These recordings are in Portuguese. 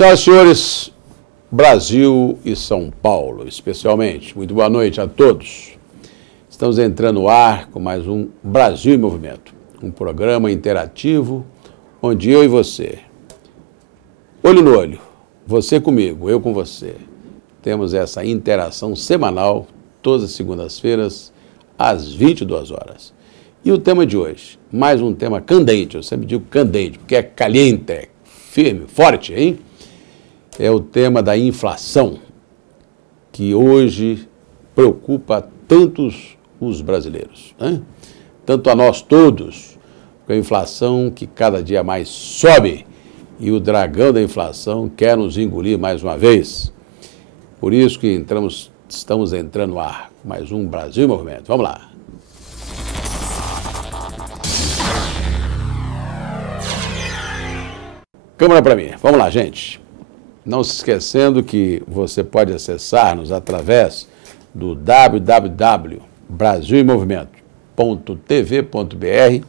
Senhoras e senhores, Brasil e São Paulo, especialmente, muito boa noite a todos. Estamos entrando no ar com mais um Brasil em Movimento, um programa interativo onde eu e você, olho no olho, você comigo, eu com você, temos essa interação semanal, todas as segundas-feiras, às 22 horas. E o tema de hoje, mais um tema candente, eu sempre digo candente, porque é caliente, firme, forte, hein? É o tema da inflação, que hoje preocupa tantos os brasileiros, né? Tanto a nós todos, com a inflação que cada dia mais sobe e o dragão da inflação quer nos engolir mais uma vez. Por isso que estamos entrando no ar, mais um Brasil em Movimento. Vamos lá. Câmera para mim. Vamos lá, gente. Não se esquecendo que você pode acessar-nos através do www.brasilemmovimento.tv.br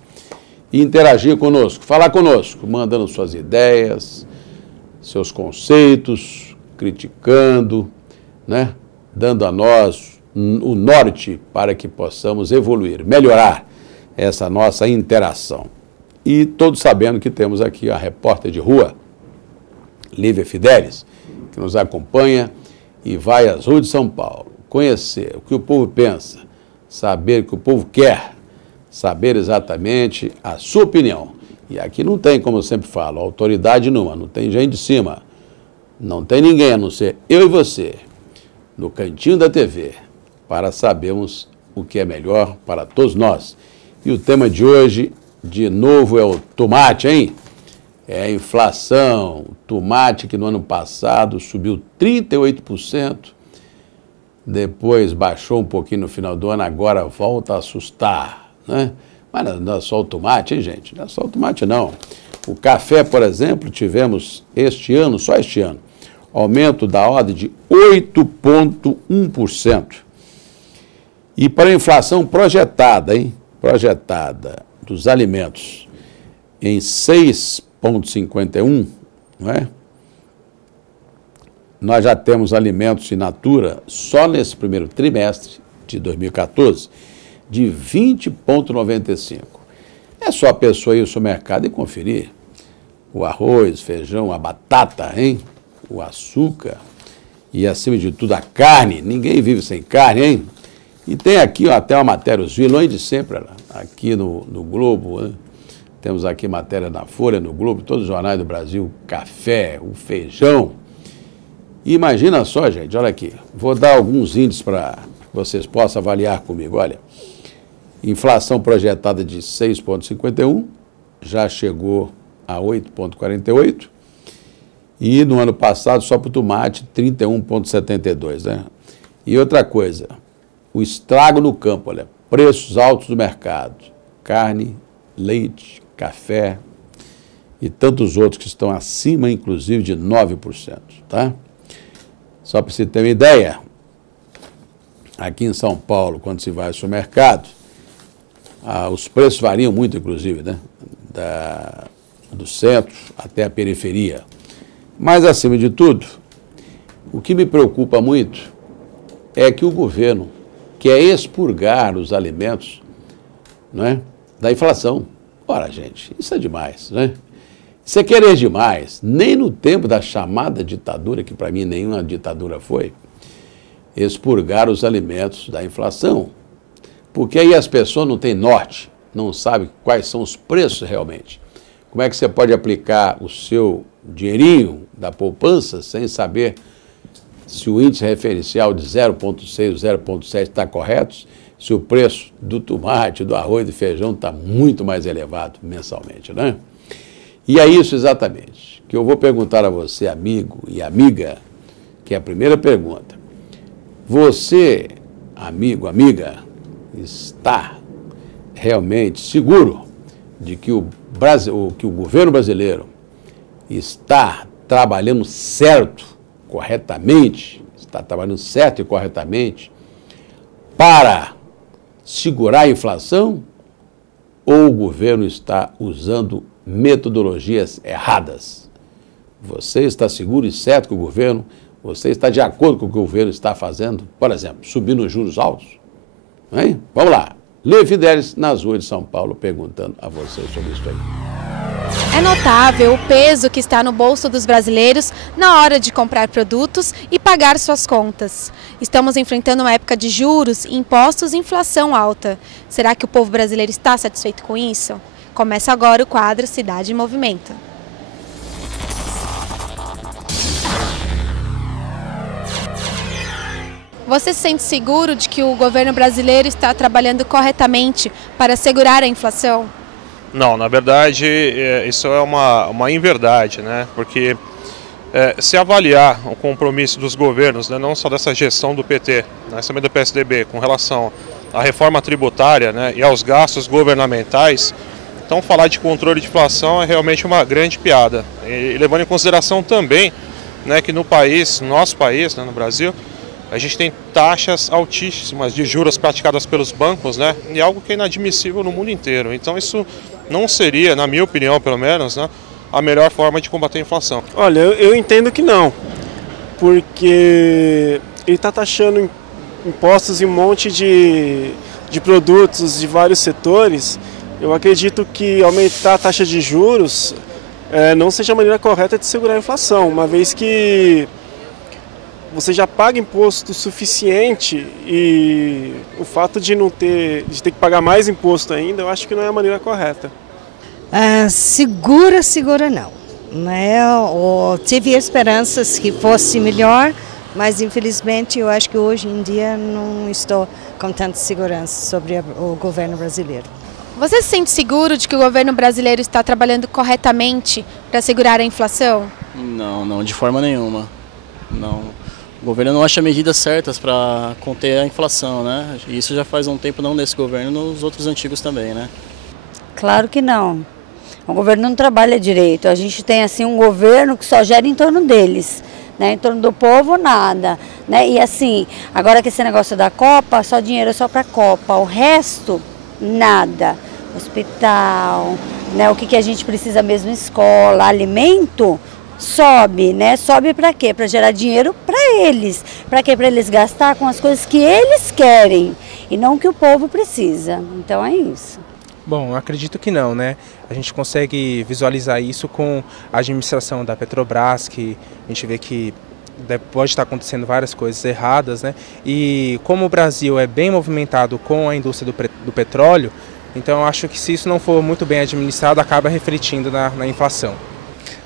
e interagir conosco, falar conosco, mandando suas ideias, seus conceitos, criticando, né? Dando a nós o norte para que possamos evoluir, melhorar essa nossa interação. E todos sabendo que temos aqui a repórter de rua, Lívia Fidelis, que nos acompanha e vai às ruas de São Paulo, conhecer o que o povo pensa, saber o que o povo quer, saber exatamente a sua opinião. E aqui não tem, como eu sempre falo, autoridade nenhuma, não tem gente de cima, não tem ninguém a não ser eu e você, no cantinho da TV, para sabermos o que é melhor para todos nós. E o tema de hoje, de novo, é o tomate, hein? É a inflação, o tomate que no ano passado subiu 38%, depois baixou um pouquinho no final do ano, agora volta a assustar, né? Mas não é só o tomate, hein, gente? Não é só o tomate, não. O café, por exemplo, tivemos este ano, só este ano, aumento da ordem de 8,1%. E para a inflação projetada, hein? Projetada dos alimentos em 6,51, não é? Nós já temos alimentos in natura só nesse primeiro trimestre de 2014 de 20,95. É só a pessoa ir ao supermercado e conferir o arroz, feijão, a batata, hein? O açúcar e, acima de tudo, a carne. Ninguém vive sem carne, hein? E tem aqui até uma matéria, os vilões de sempre, aqui no Globo, né? Temos aqui matéria na Folha, no Globo, todos os jornais do Brasil, café, o feijão. E imagina só, gente, olha aqui, vou dar alguns índices para vocês possam avaliar comigo. Olha, inflação projetada de 6,51, já chegou a 8,48, e no ano passado, só para o tomate, 31,72, né? E outra coisa, o estrago no campo, olha, preços altos do mercado, carne, leite, café e tantos outros que estão acima, inclusive, de 9%, tá? Só para você ter uma ideia, aqui em São Paulo, quando se vai ao supermercado, os preços variam muito, inclusive, né? Do centro até a periferia. Mas, acima de tudo, o que me preocupa muito é que o governo quer expurgar os alimentos, não é, da inflação. Ora, gente, isso é demais, né? Isso é querer demais. Nem no tempo da chamada ditadura, que para mim nenhuma ditadura foi, expurgar os alimentos da inflação. Porque aí as pessoas não têm norte, não sabem quais são os preços realmente. Como é que você pode aplicar o seu dinheirinho da poupança sem saber se o índice referencial de 0,6, 0,7 está correto, se o preço do tomate, do arroz, do feijão está muito mais elevado mensalmente, né? E é isso exatamente que eu vou perguntar a você, amigo e amiga, que é a primeira pergunta. Você, amigo, amiga, está realmente seguro de que o governo brasileiro está trabalhando certo, corretamente, está trabalhando certo e corretamente para segurar a inflação, ou o governo está usando metodologias erradas Você está seguro e certo com o governo? Você está de acordo com o que o governo está fazendo? Por exemplo, subindo os juros altos? Hein? Vamos lá. Lê Fidelis nas ruas de São Paulo perguntando a você sobre isso aí. É notável o peso que está no bolso dos brasileiros na hora de comprar produtos e pagar suas contas. Estamos enfrentando uma época de juros, impostos e inflação alta. Será que o povo brasileiro está satisfeito com isso? Começa agora o quadro Cidade em Movimento. Você se sente seguro de que o governo brasileiro está trabalhando corretamente para segurar a inflação? Não, na verdade, isso é uma inverdade, né? Porque se avaliar o compromisso dos governos, né, não só dessa gestão do PT, mas também do PSDB, com relação à reforma tributária, né, e aos gastos governamentais, então falar de controle de inflação é realmente uma grande piada. E levando em consideração também, né, que no nosso país, né, no Brasil, a gente tem taxas altíssimas de juros praticadas pelos bancos, né? E algo que é inadmissível no mundo inteiro. Então isso não seria, na minha opinião pelo menos, né, a melhor forma de combater a inflação. Olha, eu entendo que não, porque ele está taxando impostos em um monte de produtos de vários setores. Eu acredito que aumentar a taxa de juros não seja a maneira correta de segurar a inflação, uma vez que você já paga imposto suficiente e o fato de ter que pagar mais imposto ainda, eu acho que não é a maneira correta. Segura não. Né? Eu tive esperanças que fosse melhor, mas infelizmente eu acho que hoje em dia não estou com tanta segurança sobre o governo brasileiro. Você se sente seguro de que o governo brasileiro está trabalhando corretamente para segurar a inflação? Não, de forma nenhuma. Não. O governo não acha medidas certas para conter a inflação, né? E isso já faz um tempo, não nesse governo, nos outros antigos também, né? Claro que não. O governo não trabalha direito. A gente tem assim um governo que só gera em torno deles, né? Em torno do povo, nada, né? E assim, agora que esse negócio da Copa, só dinheiro é só para a Copa. O resto, nada. Hospital, né? O que a gente precisa mesmo, escola, alimento... Sobe, né? Sobe para quê? Para gerar dinheiro para eles. Para quê? Para eles gastar com as coisas que eles querem e não que o povo precisa. Então é isso. Bom, eu acredito que não, né? A gente consegue visualizar isso com a administração da Petrobras, que a gente vê que pode estar acontecendo várias coisas erradas, né? E como o Brasil é bem movimentado com a indústria do petróleo, então eu acho que se isso não for muito bem administrado, acaba refletindo na inflação.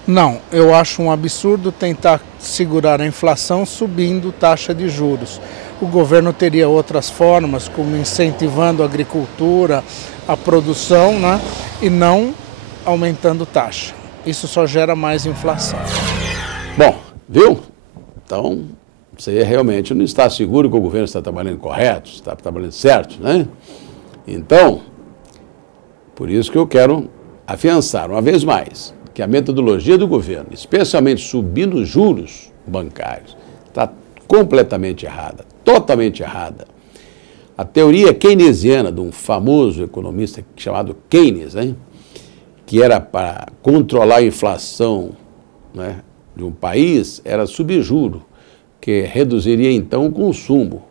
Não, eu acho um absurdo tentar segurar a inflação subindo taxa de juros. O governo teria outras formas, como incentivando a agricultura, a produção, né? E não aumentando taxa. Isso só gera mais inflação. Bom, viu? Então, você realmente não está seguro que o governo está trabalhando correto, está trabalhando certo, né? Então, por isso que eu quero afiançar uma vez mais que a metodologia do governo, especialmente subindo os juros bancários, está completamente errada, totalmente errada. A teoria keynesiana de um famoso economista chamado Keynes, hein, que era para controlar a inflação, né, de um país, era subir juro, que reduziria então o consumo.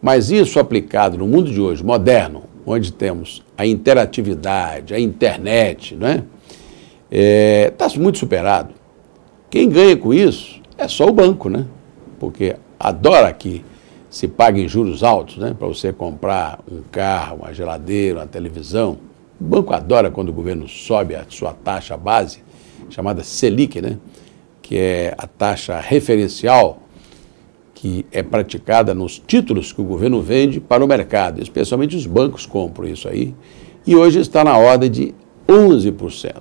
Mas isso aplicado no mundo de hoje, moderno, onde temos a interatividade, a internet, não é? Está muito superado. Quem ganha com isso é só o banco, né? Porque adora que se paguem juros altos, né? Para você comprar um carro, uma geladeira, uma televisão. O banco adora quando o governo sobe a sua taxa base, chamada Selic, né? Que é a taxa referencial que é praticada nos títulos que o governo vende para o mercado. Especialmente os bancos compram isso aí. E hoje está na ordem de 11%.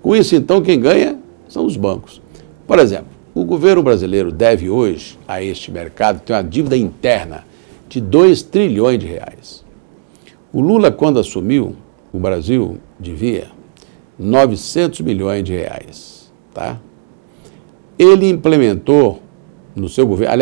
Com isso, então, quem ganha são os bancos. Por exemplo, o governo brasileiro deve hoje a este mercado ter uma dívida interna de 2 trilhões de reais. O Lula, quando assumiu, o Brasil devia 900 milhões de reais. Tá? Ele implementou no seu governo,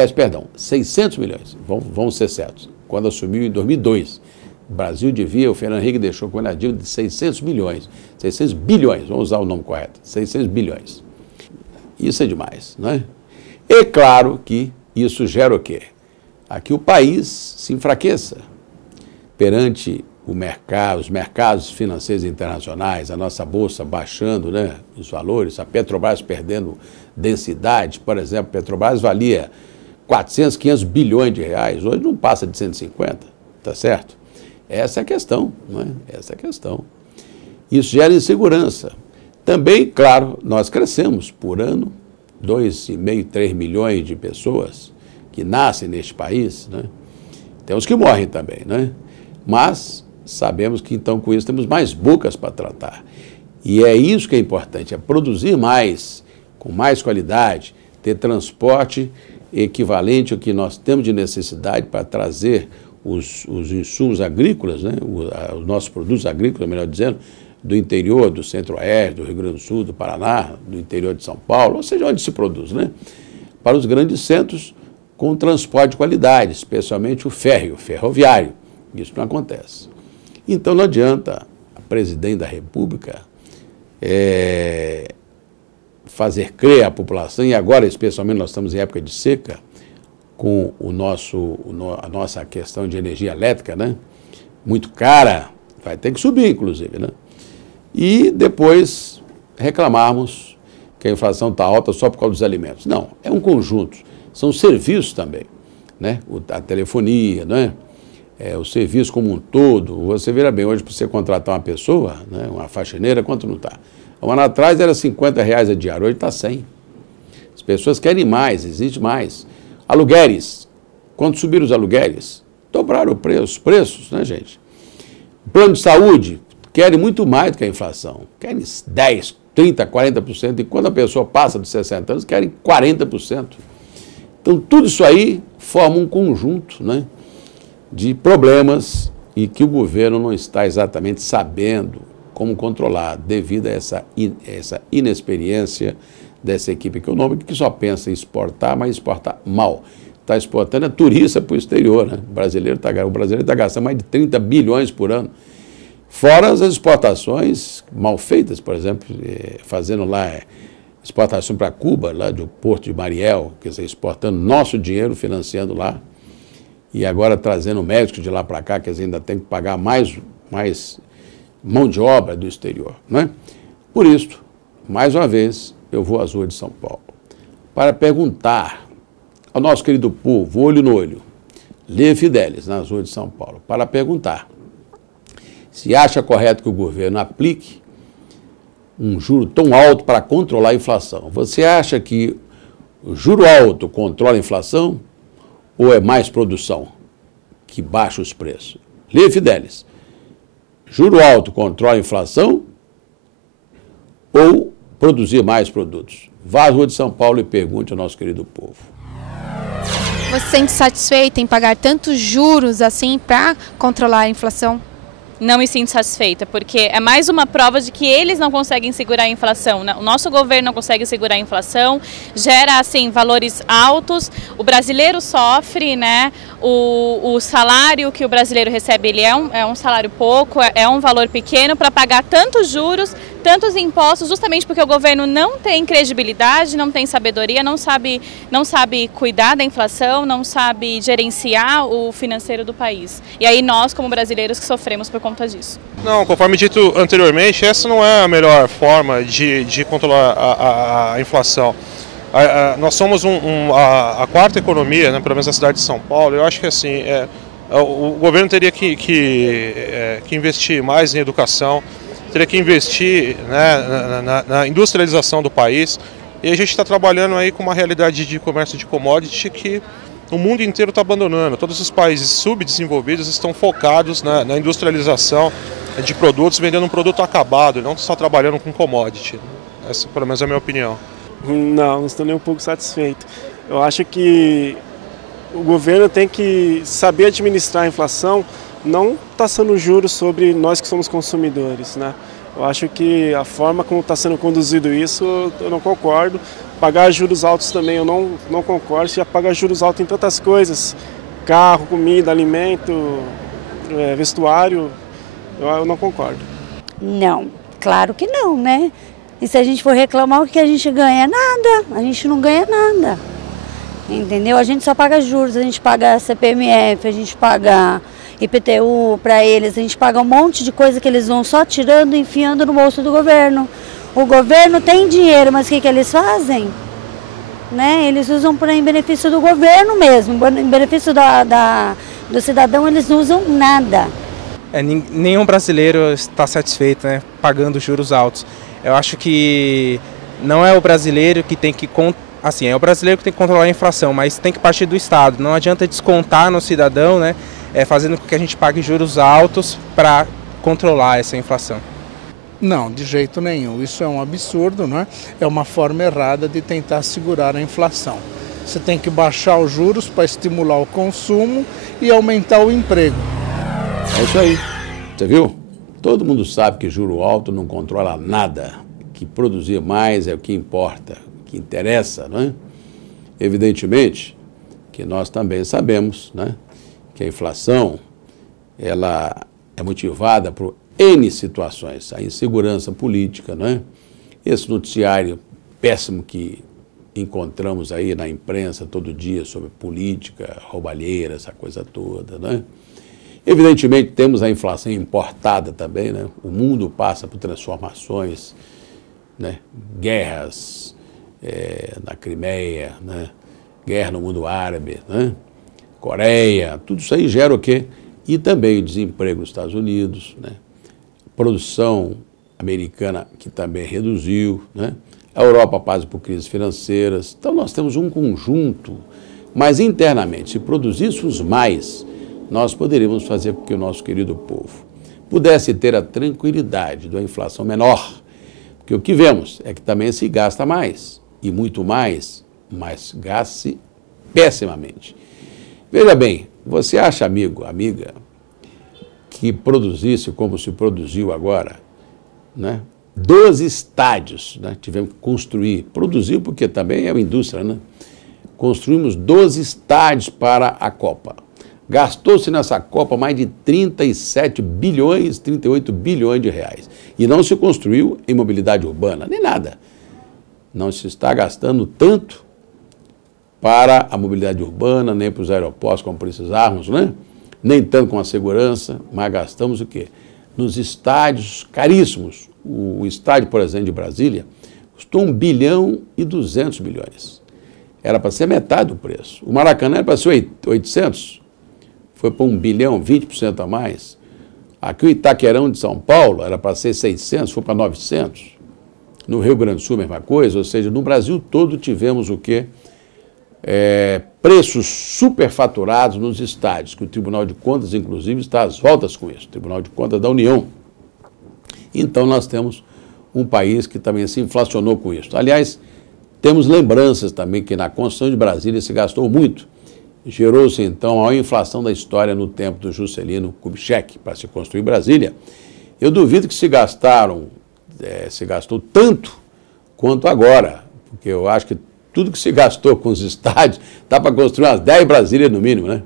600 milhões, vamos ser certos, quando assumiu em 2002. O Brasil devia, o Fernando Henrique deixou com ele a dívida de 600 milhões, 600 bilhões, vamos usar o nome correto, 600 bilhões. Isso é demais, não é? É claro que isso gera o quê? Aqui o país se enfraqueça perante o mercado, os mercados financeiros internacionais, a nossa bolsa baixando, né, os valores, a Petrobras perdendo densidade. Por exemplo, a Petrobras valia 400, 500 bilhões de reais, hoje não passa de 150, tá certo? Essa é a questão, não é? Essa é a questão. Isso gera insegurança. Também, claro, nós crescemos por ano, 2,5, 3 milhões de pessoas que nascem neste país, né? Tem os que morrem também, né? Mas sabemos que então com isso temos mais bocas para tratar. E é isso que é importante, é produzir mais, com mais qualidade, ter transporte equivalente ao que nós temos de necessidade para trazer os insumos agrícolas, né? Os nossos produtos agrícolas, melhor dizendo, do interior, do Centro-Oeste, do Rio Grande do Sul, do Paraná, do interior de São Paulo, ou seja, onde se produz, né? Para os grandes centros com transporte de qualidade, especialmente o ferroviário. Isso não acontece. Então não adianta a presidente da República fazer crer à população, e agora especialmente nós estamos em época de seca, com a nossa questão de energia elétrica, né? Muito cara, vai ter que subir inclusive, né? E depois reclamarmos que a inflação está alta só por causa dos alimentos. Não, é um conjunto, são serviços também, né? A telefonia, não é? O serviço como um todo. Você vira bem, hoje para você contratar uma pessoa, né, uma faxineira, quanto não está? Um ano atrás era R$50 a diária, hoje está 100. As pessoas querem mais, exige mais. Aluguéis, quando subiram os aluguéis? Dobraram os preços, né, gente? Plano de saúde, querem muito mais do que a inflação. Querem 10%, 30%, 40%, e quando a pessoa passa dos 60 anos, querem 40%. Então, tudo isso aí forma um conjunto, né, de problemas e que o governo não está exatamente sabendo como controlar devido a essa inexperiência dessa equipe econômica que só pensa em exportar, mas exportar mal. Está exportando turista para o exterior, né? O brasileiro está gastando mais de 30 bilhões por ano. Fora as exportações mal feitas, por exemplo, fazendo lá exportação para Cuba, lá do Porto de Mariel, quer dizer, exportando nosso dinheiro, financiando lá, e agora trazendo médicos de lá para cá, quer dizer, ainda tem que pagar mais mão de obra do exterior, não é? Por isso, mais uma vez, eu vou às ruas de São Paulo para perguntar ao nosso querido povo, olho no olho, Lê Fidelis, nas ruas de São Paulo, para perguntar se acha correto que o governo aplique um juro tão alto para controlar a inflação. Você acha que o juro alto controla a inflação ou é mais produção que baixa os preços? Lê Fidelis, juro alto controla a inflação ou produzir mais produtos? Vá à rua de São Paulo e pergunte ao nosso querido povo. Você se sente satisfeito em pagar tantos juros assim para controlar a inflação? Não me sinto satisfeita, porque é mais uma prova de que eles não conseguem segurar a inflação, né? O nosso governo não consegue segurar a inflação, gera assim valores altos, o brasileiro sofre, né? O salário que o brasileiro recebe, ele é um salário pouco, é um valor pequeno para pagar tantos juros, tantos impostos, justamente porque o governo não tem credibilidade, não tem sabedoria, não sabe cuidar da inflação, não sabe gerenciar o financeiro do país. E aí nós, como brasileiros, que sofremos por conta disso. Não, conforme dito anteriormente, essa não é a melhor forma de controlar a inflação. Nós somos a quarta economia, né, pelo menos na cidade de São Paulo. Eu acho que assim, o governo teria que investir mais em educação, teria que investir, né, na industrialização do país. E a gente está trabalhando aí com uma realidade de comércio de commodity que o mundo inteiro está abandonando. Todos os países subdesenvolvidos estão focados na industrialização de produtos, vendendo um produto acabado, não só trabalhando com commodity. Essa, pelo menos, é a minha opinião. Não estou nem um pouco satisfeito. Eu acho que o governo tem que saber administrar a inflação, não taxando juros sobre nós que somos consumidores, né? Eu acho que a forma como está sendo conduzido isso, eu não concordo. Pagar juros altos também eu não concordo. Se já pagar juros altos em tantas coisas, carro, comida, alimento, vestuário, eu não concordo. Não, claro que não, né? E se a gente for reclamar, o que a gente ganha? Nada, a gente não ganha nada. Entendeu? A gente só paga juros, a gente paga CPMF, a gente paga IPTU para eles, a gente paga um monte de coisa que eles vão só tirando e enfiando no bolso do governo. O governo tem dinheiro, mas o que eles fazem? Né? Eles usam em benefício do governo mesmo, em benefício do cidadão eles não usam nada. Nenhum brasileiro está satisfeito, né, pagando juros altos. Eu acho que não é o brasileiro que tem que... Assim, é o brasileiro que tem que controlar a inflação, mas tem que partir do Estado. Não adianta descontar no cidadão, né, fazendo com que a gente pague juros altos para controlar essa inflação. Não, de jeito nenhum. Isso é um absurdo, né? É uma forma errada de tentar segurar a inflação. Você tem que baixar os juros para estimular o consumo e aumentar o emprego. É isso aí. Você viu? Todo mundo sabe que juro alto não controla nada. Que produzir mais é o que importa, o que interessa, não é? Evidentemente que nós também sabemos, né, que a inflação ela é motivada por N situações, a insegurança política, né? Esse noticiário péssimo que encontramos aí na imprensa todo dia sobre política, roubalheira, essa coisa toda, né? Evidentemente temos a inflação importada também, né? O mundo passa por transformações, né? Guerras na Crimeia, né? Guerra no mundo árabe, né? Coreia, tudo isso aí gera o quê? E também desemprego nos Estados Unidos, né? Produção americana que também reduziu, né? A Europa passa por crises financeiras. Então nós temos um conjunto, mas internamente, se produzíssemos mais, nós poderíamos fazer com que o nosso querido povo pudesse ter a tranquilidade de uma inflação menor, porque o que vemos é que também se gasta mais, e muito mais, mas gasta-se pessimamente. Veja bem, você acha, amigo, amiga, que produzisse como se produziu agora, né? 12 estádios, né? Tivemos que construir, produziu porque também é uma indústria, né? Construímos 12 estádios para a Copa. Gastou-se nessa Copa mais de 37 bilhões, 38 bilhões de reais. E não se construiu em mobilidade urbana, nem nada. Não se está gastando tanto para a mobilidade urbana, nem para os aeroportos como precisarmos, né? Nem tanto com a segurança, mas gastamos o quê? Nos estádios caríssimos. O estádio, por exemplo, de Brasília, custou 1 bilhão e 200 milhões. Era para ser metade do preço. O Maracanã era para ser 800, foi para 1 bilhão, 20% a mais. Aqui o Itaquerão de São Paulo era para ser 600, foi para 900. No Rio Grande do Sul, a mesma coisa. Ou seja, no Brasil todo tivemos o quê? Preços superfaturados nos estádios, que o Tribunal de Contas, inclusive, está às voltas com isso, o Tribunal de Contas da União. Então, nós temos um país que também se inflacionou com isso. Aliás, temos lembranças também que na construção de Brasília se gastou muito. Gerou-se, então, a maior inflação da história no tempo do Juscelino Kubitschek para se construir Brasília. Eu duvido que se gastou tanto quanto agora, porque eu acho que tudo que se gastou com os estádios, dá para construir umas 10 Brasílias no mínimo, né?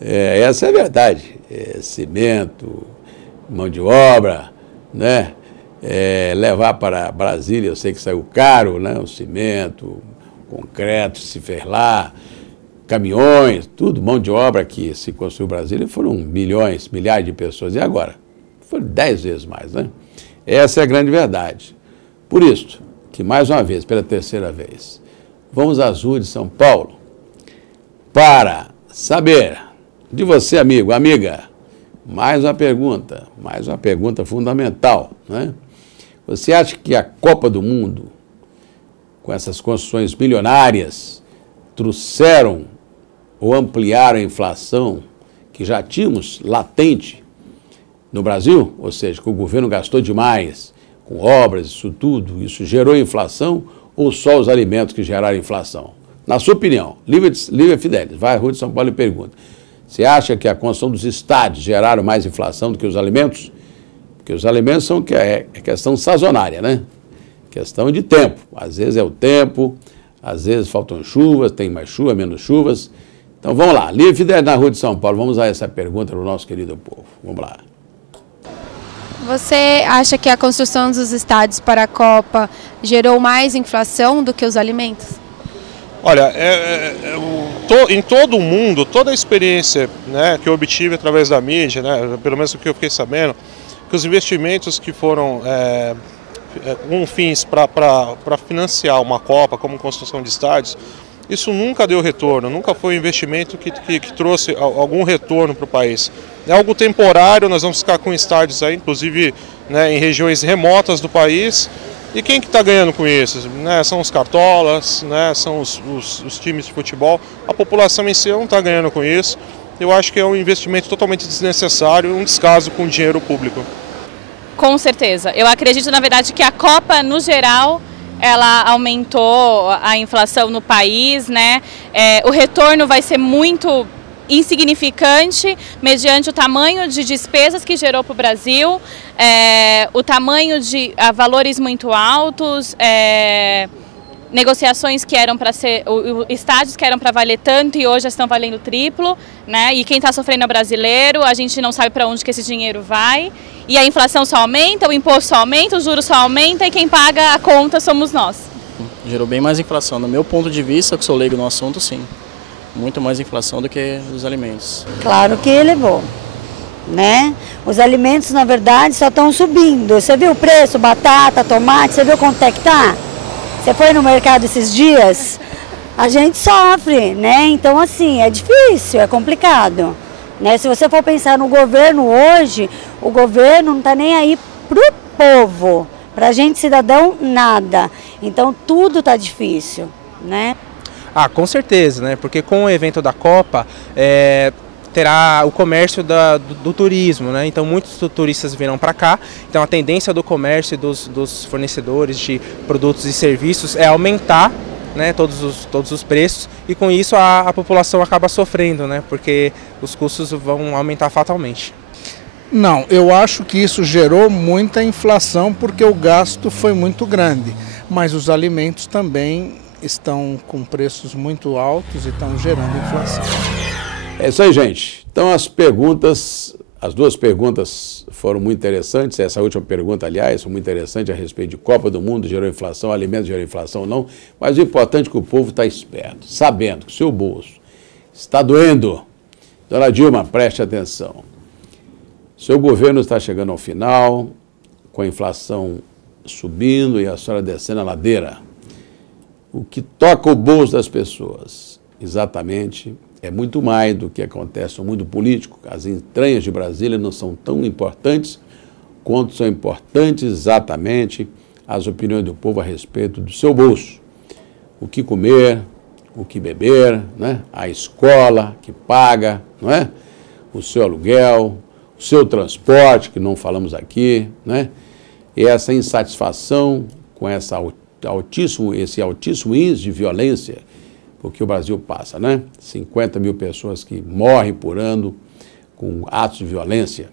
Essa é a verdade. Cimento, mão de obra, né? Levar para Brasília, eu sei que saiu caro, né? O cimento, concreto, se fez lá, caminhões, tudo, mão de obra que se construiu Brasília, foram milhões, milhares de pessoas. E agora? Foram 10 vezes mais, né? Essa é a grande verdade. Por isso, que mais uma vez, pela terceira vez, vamos às ruas de São Paulo para saber de você, amigo, amiga, mais uma pergunta fundamental, né? Você acha que a Copa do Mundo, com essas construções milionárias, trouxeram ou ampliaram a inflação que já tínhamos latente no Brasil? Ou seja, que o governo gastou demais com obras, isso tudo, isso gerou inflação ou só os alimentos que geraram inflação? Na sua opinião, Lívia Fidelis, vai à Rua de São Paulo e pergunta. Você acha que a construção dos estádios geraram mais inflação do que os alimentos? Porque os alimentos são questão sazonal, né? Questão de tempo. Às vezes é o tempo, às vezes faltam chuvas, tem mais chuva, menos chuvas. Então vamos lá, Lívia Fidelis na Rua de São Paulo, vamos a essa pergunta para o nosso querido povo. Vamos lá. Você acha que a construção dos estádios para a Copa gerou mais inflação do que os alimentos? Olha, em todo o mundo, toda a experiência, né, que eu obtive através da mídia, né, pelo menos o que eu fiquei sabendo, que os investimentos que foram com fins para financiar uma Copa, como construção de estádios, isso nunca deu retorno, nunca foi um investimento que trouxe algum retorno para o país. É algo temporário, nós vamos ficar com estádios aí, inclusive, né, em regiões remotas do país. E quem que está ganhando com isso? Né, são os cartolas, né, são os times de futebol. A população em si não está ganhando com isso. Eu acho que é um investimento totalmente desnecessário, um descaso com o dinheiro público. Com certeza. Eu acredito, na verdade, que a Copa, no geral, ela aumentou a inflação no país, né? O retorno vai ser muito insignificante mediante o tamanho de despesas que gerou para o Brasil, o tamanho de valores muito altos, negociações que eram para ser, estádios que eram para valer tanto e hoje já estão valendo triplo, né? E quem está sofrendo é o brasileiro, a gente não sabe para onde que esse dinheiro vai, e a inflação só aumenta, o imposto só aumenta, o juros só aumenta e quem paga a conta somos nós. Gerou bem mais inflação, no meu ponto de vista, que sou leigo no assunto, sim. Muito mais inflação do que os alimentos. Claro que elevou, né? Os alimentos, na verdade, só estão subindo. Você viu o preço, batata, tomate, você viu quanto é que tá? Você foi no mercado esses dias? A gente sofre, né? Então, assim, é difícil, é complicado, né? Se você for pensar no governo hoje, o governo não está nem aí pro povo, pra gente cidadão, nada. Então, tudo tá difícil, né? Ah, com certeza, né? Porque com o evento da Copa, terá o comércio do turismo, né? Então muitos turistas virão para cá, então a tendência do comércio e dos fornecedores de produtos e serviços é aumentar, né, todos os preços, e com isso a população acaba sofrendo, né? Porque os custos vão aumentar fatalmente. Não, eu acho que isso gerou muita inflação porque o gasto foi muito grande, mas os alimentos também estão com preços muito altos e estão gerando inflação. É isso aí, gente. Então as duas perguntas foram muito interessantes. Essa última pergunta, aliás, foi muito interessante a respeito de Copa do Mundo, gerou inflação, alimentos gerou inflação ou não. Mas o importante é que o povo está esperto, sabendo que o seu bolso está doendo. Dona Dilma, preste atenção. Seu governo está chegando ao final, com a inflação subindo e a senhora descendo a ladeira. O que toca o bolso das pessoas, exatamente, é muito mais do que acontece no mundo político. As entranhas de Brasília não são tão importantes quanto são importantes exatamente as opiniões do povo a respeito do seu bolso. O que comer, o que beber, né? A escola que paga, não é? O seu aluguel, o seu transporte, que não falamos aqui, né? E essa insatisfação com esse altíssimo índice de violência, porque o Brasil passa, né? 50 mil pessoas que morrem por ano com atos de violência,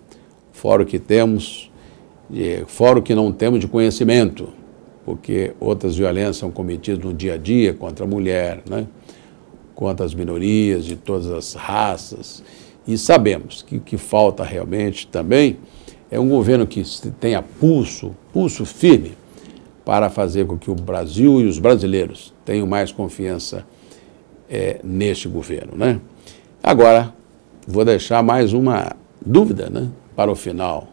fora o que temos, fora o que não temos de conhecimento, porque outras violências são cometidas no dia a dia contra a mulher, né? Contra as minorias de todas as raças. E sabemos que o que falta realmente também é um governo que tenha pulso firme para fazer com que o Brasil e os brasileiros tenham mais confiança neste governo, né? Agora, vou deixar mais uma dúvida, né, para o final.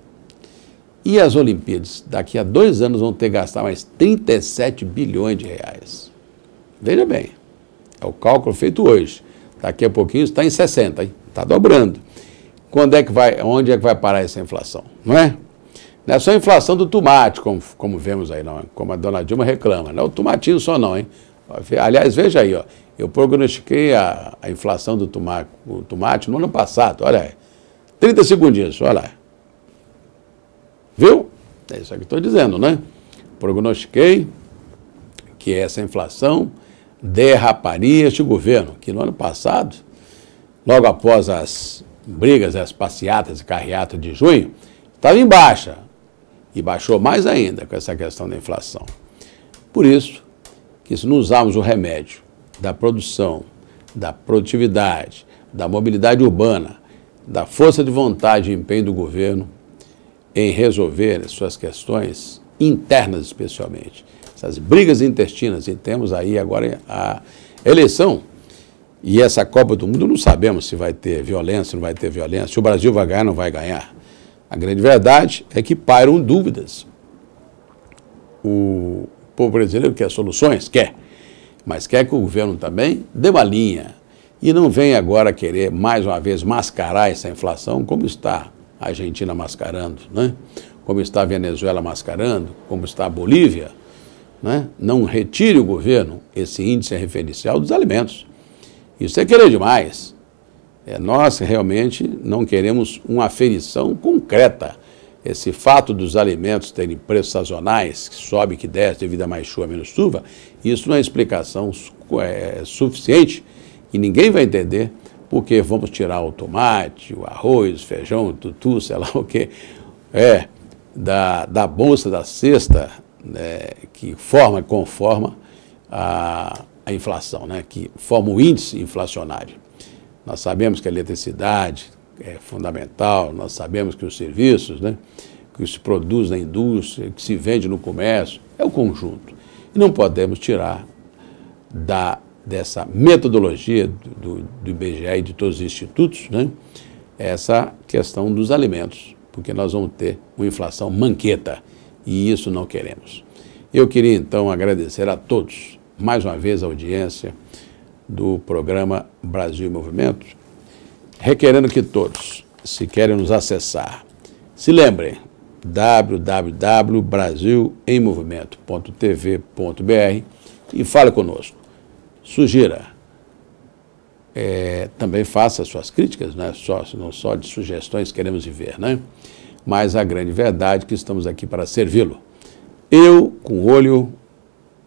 E as Olimpíadas? Daqui a 2 anos vão ter que gastar mais 37 bilhões de reais. Veja bem, é o cálculo feito hoje. Daqui a pouquinho está em 60, hein? Está dobrando. Onde é que vai parar essa inflação? Não é? Não é só a inflação do tomate, como vemos aí, não, como a dona Dilma reclama. Não é o tomatinho só não, hein? Aliás, veja aí, ó, eu prognostiquei a inflação do tomate no ano passado, olha aí. 30 segundinhos, olha lá. Viu? É isso que estou dizendo, né? Prognostiquei que essa inflação derraparia este governo, que no ano passado, logo após as brigas, as passeatas e carreatas de junho, estava em baixa. E baixou mais ainda com essa questão da inflação. Por isso, que se não usarmos o remédio da produção, da produtividade, da mobilidade urbana, da força de vontade e empenho do governo, em resolver suas questões internas, especialmente. Essas brigas intestinas, e temos aí agora a eleição. E essa Copa do Mundo não sabemos se vai ter violência, não vai ter violência, se o Brasil vai ganhar, não vai ganhar. A grande verdade é que pairam dúvidas. O povo brasileiro quer soluções? Quer. Mas quer que o governo também dê uma linha. E não vem agora querer, mais uma vez, mascarar essa inflação, como está a Argentina mascarando, né? Como está a Venezuela mascarando, como está a Bolívia. Né? Não retire o governo esse índice referencial dos alimentos. Isso é querer demais. Nós realmente não queremos uma aferição concreta. Esse fato dos alimentos terem preços sazonais, que sobe, que desce devido a mais chuva, menos chuva, isso não é explicação suficiente e ninguém vai entender porque vamos tirar o tomate, o arroz, o feijão, o tutu, sei lá o quê, da bolsa, da cesta, que conforma a inflação, né? Que forma o índice inflacionário. Nós sabemos que a eletricidade é fundamental, nós sabemos que os serviços, né, que se produz na indústria, que se vende no comércio, é o conjunto. E não podemos tirar dessa metodologia do IBGE e de todos os institutos, né, essa questão dos alimentos, porque nós vamos ter uma inflação manqueta e isso não queremos. Eu queria então agradecer a todos, mais uma vez a audiência do programa Brasil em Movimento, requerendo que todos, se querem nos acessar, se lembrem, www.brasilemmovimento.tv.br e fale conosco. Sugira, também faça suas críticas, né? Não só de sugestões queremos ver, né? Mas a grande verdade é que estamos aqui para servi-lo. Eu com olho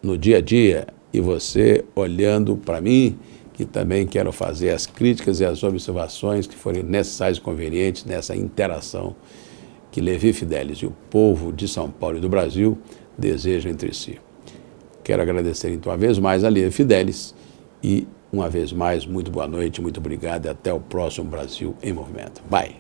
no dia a dia e você olhando para mim, que também quero fazer as críticas e as observações que forem necessárias e convenientes nessa interação que Levi Fidelis e o povo de São Paulo e do Brasil desejam entre si. Quero agradecer então uma vez mais a Levi Fidelis e uma vez mais, muito boa noite, muito obrigado e até o próximo Brasil em Movimento. Bye!